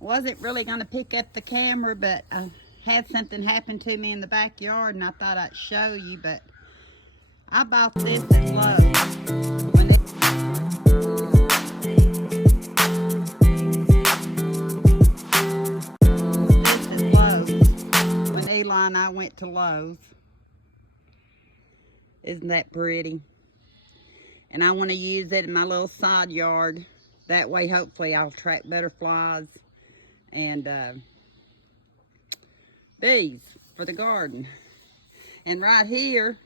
Wasn't really going to pick up the camera, but I had something happen to me in the backyard, and I thought I'd show you. But I bought this at Lowe's. This is Lowe's. When Eli and I went to Lowe's. Isn't that pretty? And I want to use it in my little side yard. That way, hopefully, I'll attract butterflies and bees for the garden. And right here,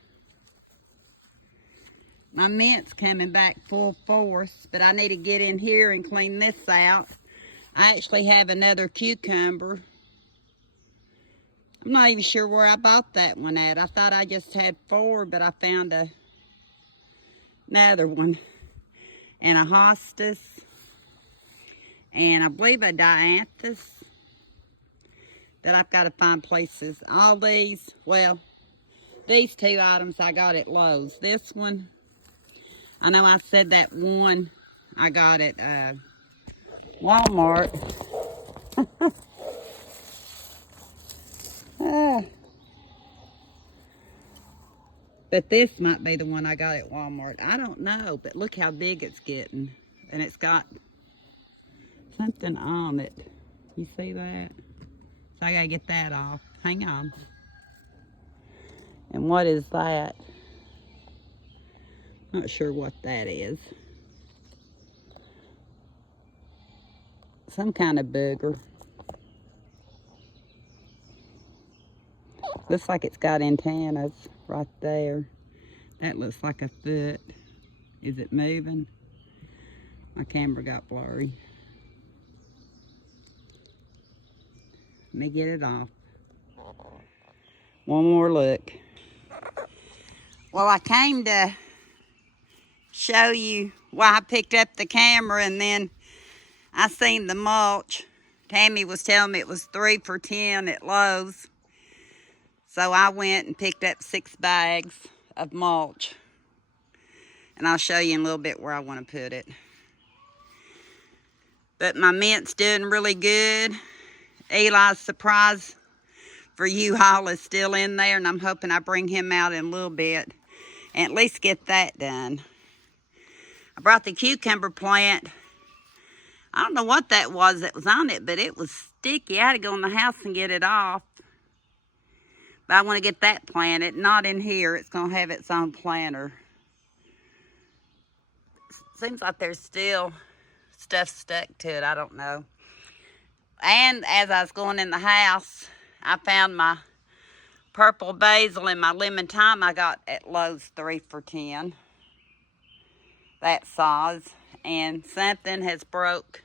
my mint's coming back full force, but I need to get in here and clean this out. I actually have another cucumber. I'm not even sure where I bought that one at. I thought I just had 4, but I found another one. And a hostas. And I believe a dianthus. That I've got to find places. All these, well, these 2 items I got at Lowe's. This one, I know I said that one I got at Walmart. But this might be the one I got at Walmart. I don't know, but look how big it's getting. And it's got something on it. You see that? So I gotta get that off. Hang on. And what is that? Not sure what that is. Some kind of booger. Looks like it's got antennas right there. That looks like a foot. Is it moving? My camera got blurry. Let me get it off. One more look. Well, I came to show you why I picked up the camera, and then I seen the mulch. Tammy was telling me it was 3 for $10 at Lowe's. So I went and picked up 6 bags of mulch. And I'll show you in a little bit where I want to put it. But my mint's doing really good. Eli's surprise for you all is still in there, and I'm hoping I bring him out in a little bit and at least get that done. I brought the cucumber plant. I don't know what that was on it, but it was sticky. I had to go in the house and get it off. But I want to get that planted. Not in here. It's going to have its own planter. Seems like there's still stuff stuck to it. I don't know. And as I was going in the house, I found my purple basil and my lemon thyme I got at Lowe's 3 for $10. That size. And something has broke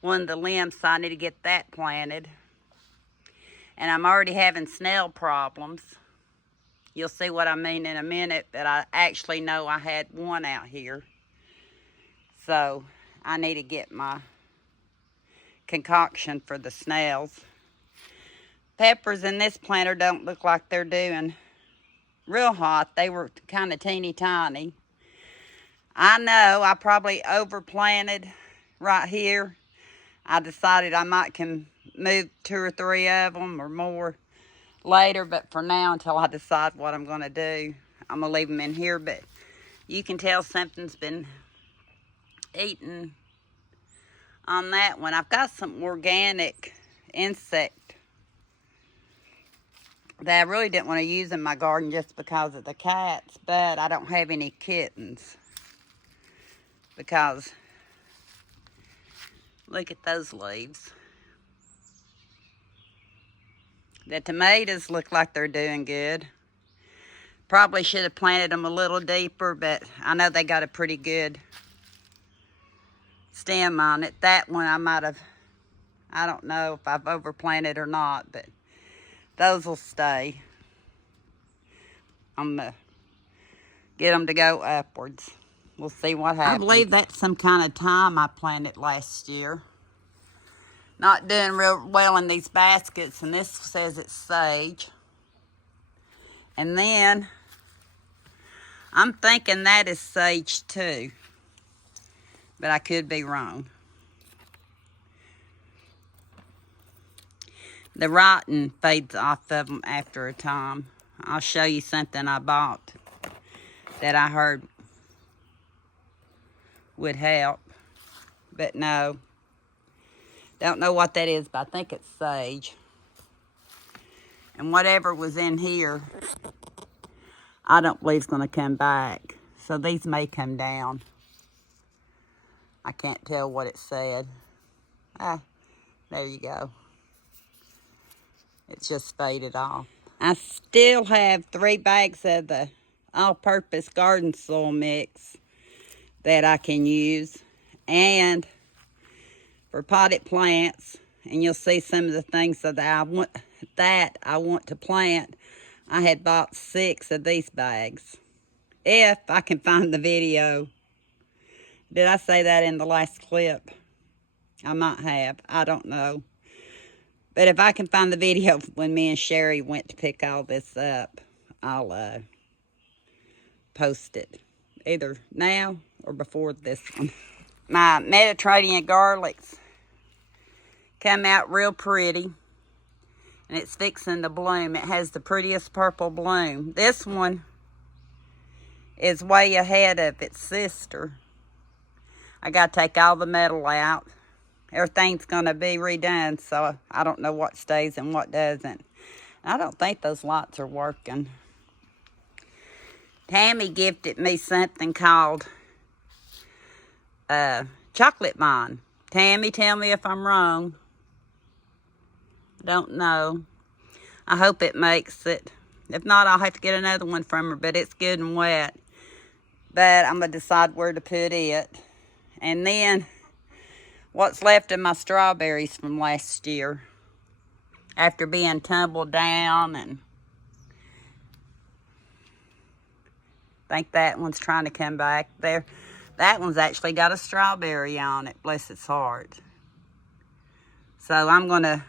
one of the limbs, so I need to get that planted. And I'm already having snail problems. You'll see what I mean in a minute, but I actually know I had one out here. So I need to get my concoction for the snails. Peppers in this planter don't look like they're doing real hot. They were kind of teeny tiny. I know I probably overplanted right here. I decided I might can move 2 or 3 of them or more later, but for now, until I decide what I'm going to do, I'm going to leave them in here. But you can tell something's been eating on that one. I've got some organic insect that I really didn't want to use in my garden just because of the cats, but I don't have any kittens because look at those leaves. The tomatoes look like they're doing good. Probably should have planted them a little deeper, but I know they got a pretty good stem on it. That one I might have, I don't know if I've overplanted or not, but those will stay. I'm going to get them to go upwards. We'll see what happens. I believe that's some kind of thyme I planted last year. Not doing real well in these baskets, and this says it's sage. And then, I'm thinking that is sage too, but I could be wrong. The rotten fades off of them after a time. I'll show you something I bought that I heard would help. But no. Don't know what that is, but I think it's sage. And whatever was in here, I don't believe is going to come back. So these may come down. I can't tell what it said. Ah, there you go. It's just faded off. I still have 3 bags of the all-purpose garden soil mix that I can use. And for potted plants, and you'll see some of the things that I want to plant. I had bought 6 of these bags. If I can find the video. Did I say that in the last clip? I might have. I don't know. But if I can find the video when me and Sherry went to pick all this up, I'll post it. Either now or before this one. My Mediterranean garlics come out real pretty. And it's fixing to bloom. It has the prettiest purple bloom. This one is way ahead of its sister. I got to take all the metal out. Everything's going to be redone, so I don't know what stays and what doesn't. I don't think those lights are working. Tammy gifted me something called Chocolate Mine. Tammy, tell me if I'm wrong. Don't know. I hope it makes it. If not, I'll have to get another one from her, but it's good and wet. But I'm going to decide where to put it. And then what's left of my strawberries from last year, after being tumbled down, and I think that one's trying to come back there. That one's actually got a strawberry on it, bless its heart. So I'm going to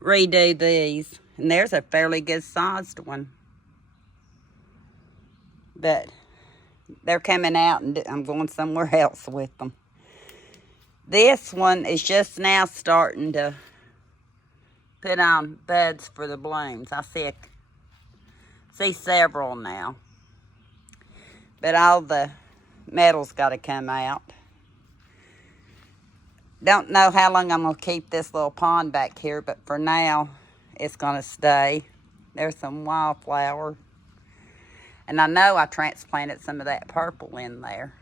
redo these. And there's a fairly good sized one. But they're coming out and I'm going somewhere else with them. This one is just now starting to put on buds for the blooms. I see several now. But all the metal's got to come out. Don't know how long I'm going to keep this little pond back here, but for now, it's going to stay. There's some wildflower. And I know I transplanted some of that purple in there.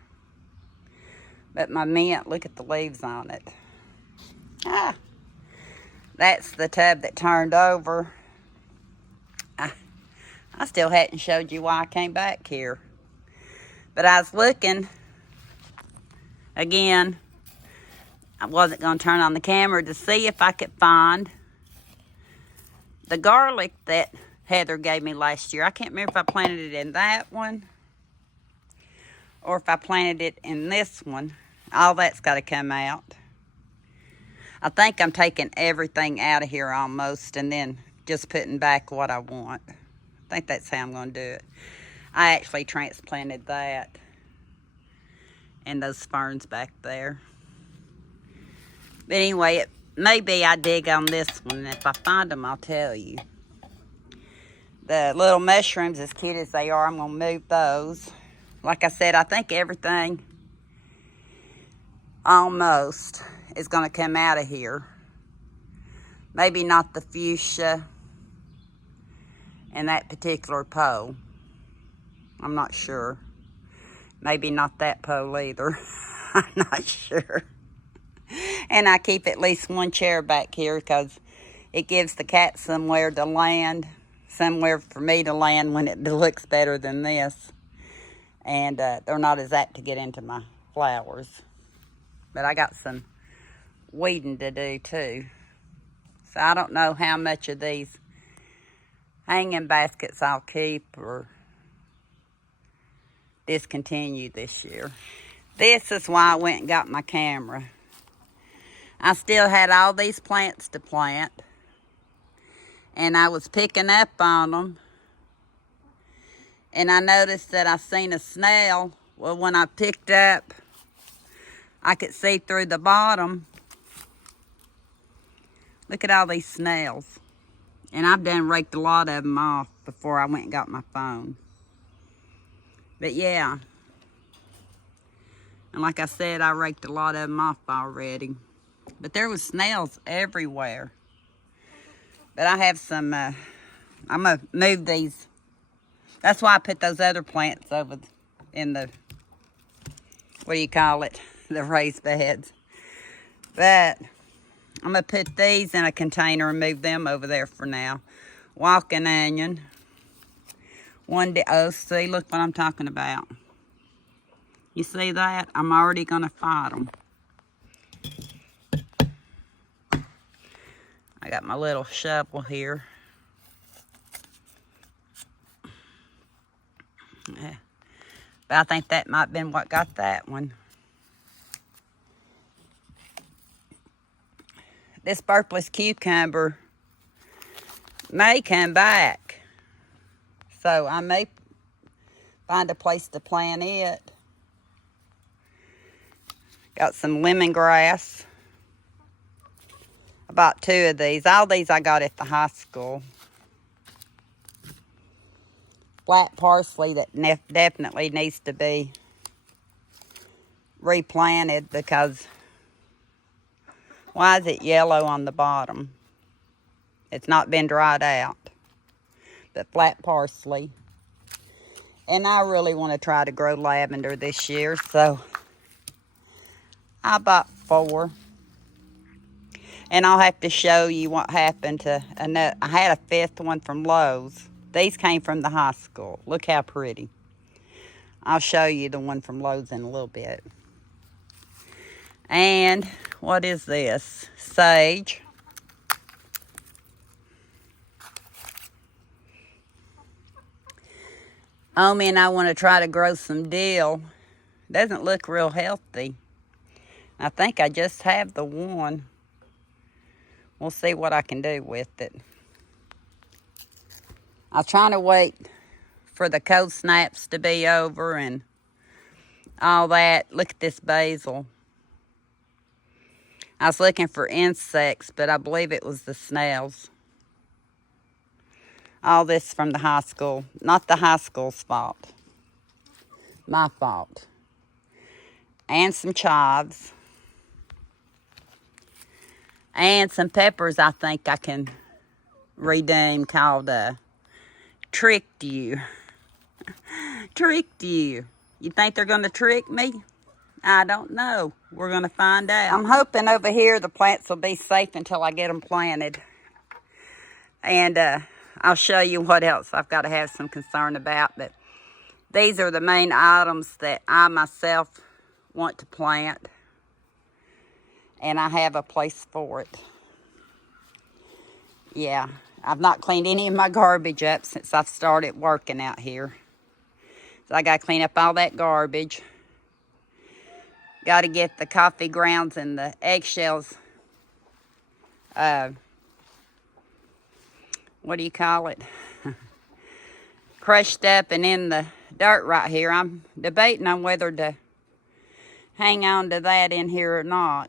But my mint, look at the leaves on it. Ah, that's the tub that turned over. I still hadn't showed you why I came back here. But I was looking, again, I wasn't going to turn on the camera to see if I could find the garlic that Heather gave me last year. I can't remember if I planted it in that one or if I planted it in this one. All that's got to come out. I think I'm taking everything out of here almost and then just putting back what I want. I think that's how I'm going to do it. I actually transplanted that and those ferns back there. But anyway, maybe I dig on this one. And if I find them, I'll tell you. The little mushrooms, as cute as they are, I'm going to move those. Like I said, I think everything almost is going to come out of here. Maybe not the fuchsia and that particular pole. I'm not sure. Maybe not that pole either. I'm not sure. And I keep at least one chair back here because it gives the cat somewhere to land. Somewhere for me to land when it looks better than this. And they're not as apt to get into my flowers. But I got some weeding to do too. So I don't know how much of these hanging baskets I'll keep or discontinue this year. This is why I went and got my camera. I still had all these plants to plant. And I was picking up on them. And I noticed that I seen a snail. Well, when I picked up, I could see through the bottom. Look at all these snails. And I've done raked a lot of them off before I went and got my phone. But yeah. And like I said, I raked a lot of them off already. But there was snails everywhere. But I have some, I'm going to move these. That's why I put those other plants over in the, what do you call it? The raised beds. But I'm going to put these in a container and move them over there for now. Walking onion. Oh, see, look what I'm talking about. You see that? I'm already going to fight them. I got my little shovel here. Yeah. But I think that might have been what got that one. This purplish cucumber may come back. So I may find a place to plant it. Got some lemongrass. I bought 2 of these. All these I got at the high school. Black parsley that definitely needs to be replanted because why is it yellow on the bottom? It's not been dried out. But black parsley. And I really want to try to grow lavender this year, so I bought 4. And I'll have to show you what happened to another. I had a 5th one from Lowe's. These came from the high school. Look how pretty. I'll show you the one from Lowe's in a little bit. And what is this? Sage. Omi and I want to try to grow some dill. Doesn't look real healthy. I think I just have the one. We'll see what I can do with it. I was trying to wait for the cold snaps to be over and all that. Look at this basil. I was looking for insects, but I believe it was the snails. All this from the high school. Not the high school's fault. My fault. And some chives. And some peppers I think I can redeem called Tricked You. Tricked You. You think they're going to trick me? I don't know. We're going to find out. I'm hoping over here the plants will be safe until I get them planted. And I'll show you what else I've got to have some concern about. But these are the main items that I myself want to plant. And I have a place for it. Yeah, I've not cleaned any of my garbage up since I've started working out here. So I got to clean up all that garbage. Got to get the coffee grounds and the eggshells. What do you call it? Crushed up and in the dirt right here. I'm debating on whether to hang on to that in here or not.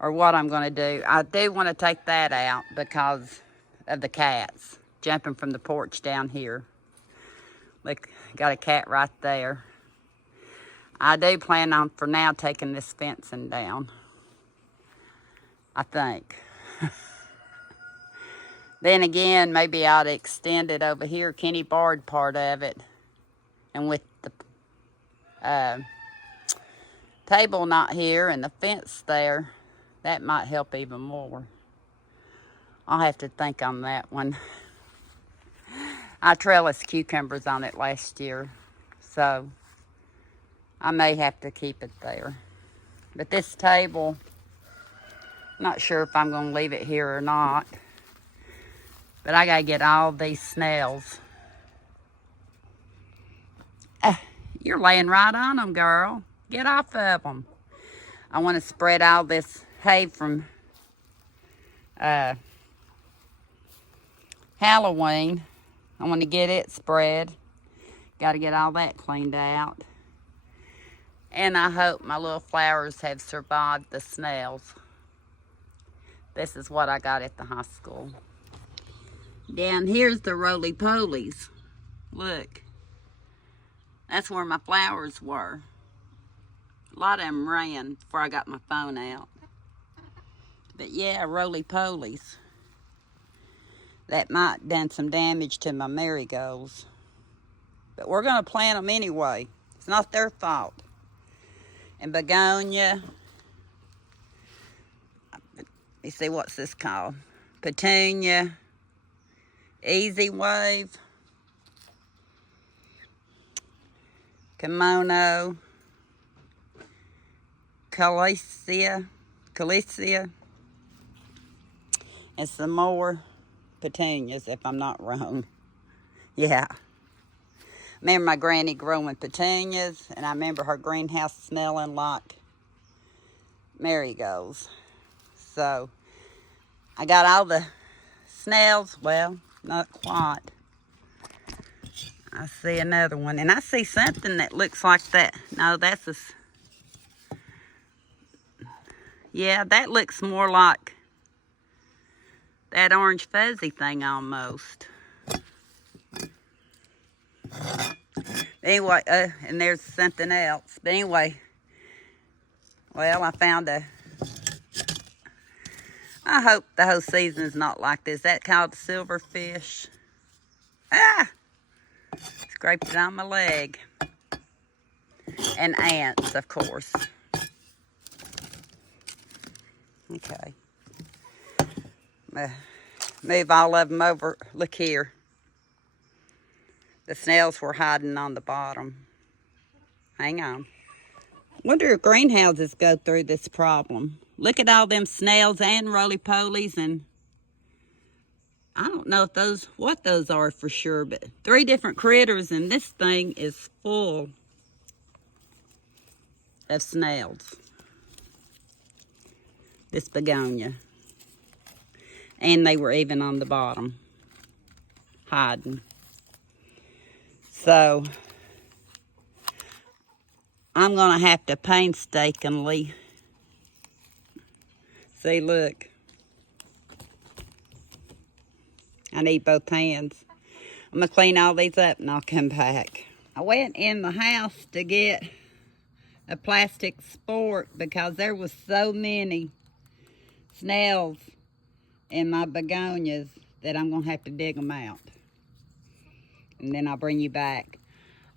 Or what I'm going to do. I do want to take that out because of the cats jumping from the porch down here. Look, got a cat right there. I do plan on, for now, taking this fencing down. I think. Then again, maybe I'd extend it over here, Kenny Bard part of it. And with the table not here and the fence there, that might help even more. I'll have to think on that one. I trellised cucumbers on it last year, so I may have to keep it there. But this table, not sure if I'm going to leave it here or not. But I got to get all these snails. You're laying right on them, girl. Get off of them. I want to spread all this hay from Halloween. I want to get it spread. Got to get all that cleaned out. And I hope my little flowers have survived the snails. This is what I got at the high school. Down here's the roly-polies. Look. That's where my flowers were. A lot of them ran before I got my phone out. But yeah, roly-polies. That might done some damage to my marigolds. But we're going to plant them anyway. It's not their fault. And begonia. You see, what's this called? Petunia. Easy Wave. Kimono. Calecia. And some more petunias, if I'm not wrong. Yeah. Remember my granny growing petunias, and I remember her greenhouse smelling like marigolds. So, I got all the snails. Well, not quite. I see another one, and I see something that looks like that. No, that's a... Yeah, that looks more like that orange fuzzy thing almost. Anyway, and there's something else. But anyway, well, I found a... I hope the whole season's not like this. That called silverfish. Ah! Scraped it on my leg. And ants, of course. Okay. Move all of them over. Look here. The snails were hiding on the bottom. Hang on. Wonder if greenhouses go through this problem. Look at all them snails and roly-polies, and I don't know if what those are for sure, but 3 different critters, and this thing is full of snails. This begonia. And they were even on the bottom, hiding. So, I'm going to have to painstakingly, see, look. I need both hands. I'm going to clean all these up and I'll come back. I went in the house to get a plastic sport because there was so many snails in my begonias that I'm going to have to dig them out. And then I'll bring you back.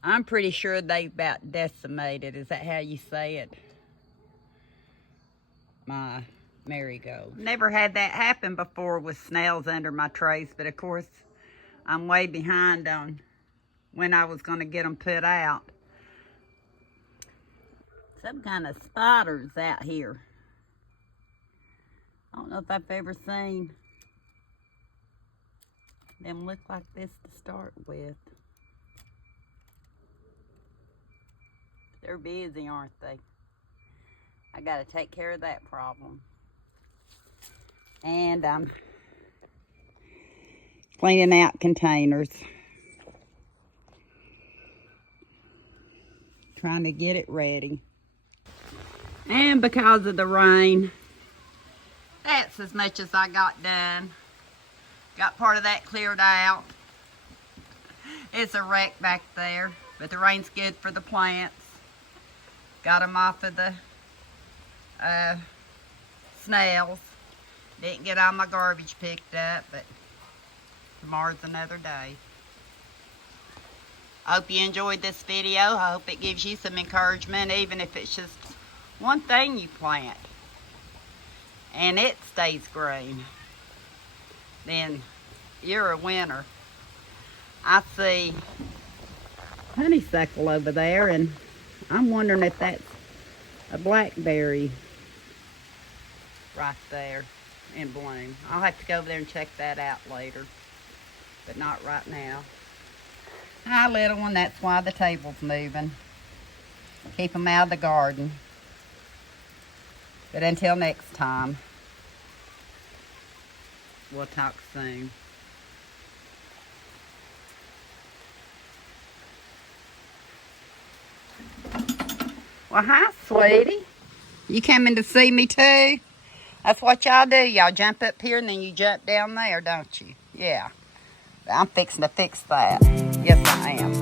I'm pretty sure they about decimated. Is that how you say it? My marigold. Never had that happen before with snails under my trays, but of course I'm way behind on when I was going to get them put out. Some kind of spiders out here. I don't know if I've ever seen them look like this to start with. They're busy, aren't they? I gotta take care of that problem. And I'm cleaning out containers. Trying to get it ready. And because of the rain, that's as much as I got done. Got part of that cleared out. It's a wreck back there, but the rain's good for the plants. Got them off of the snails. Didn't get all my garbage picked up, but tomorrow's another day. I hope you enjoyed this video. I hope it gives you some encouragement, even if it's just one thing you plant and it stays green, then you're a winner. I see honeysuckle over there, and I'm wondering if that's a blackberry right there in bloom. I'll have to go over there and check that out later, but not right now. Hi, little one. That's why the table's moving. Keep them out of the garden. But until next time, we'll talk soon. Well, hi, sweetie. You coming to see me too? That's what y'all do. Y'all jump up here and then you jump down there, don't you? Yeah. I'm fixing to fix that. Yes, I am.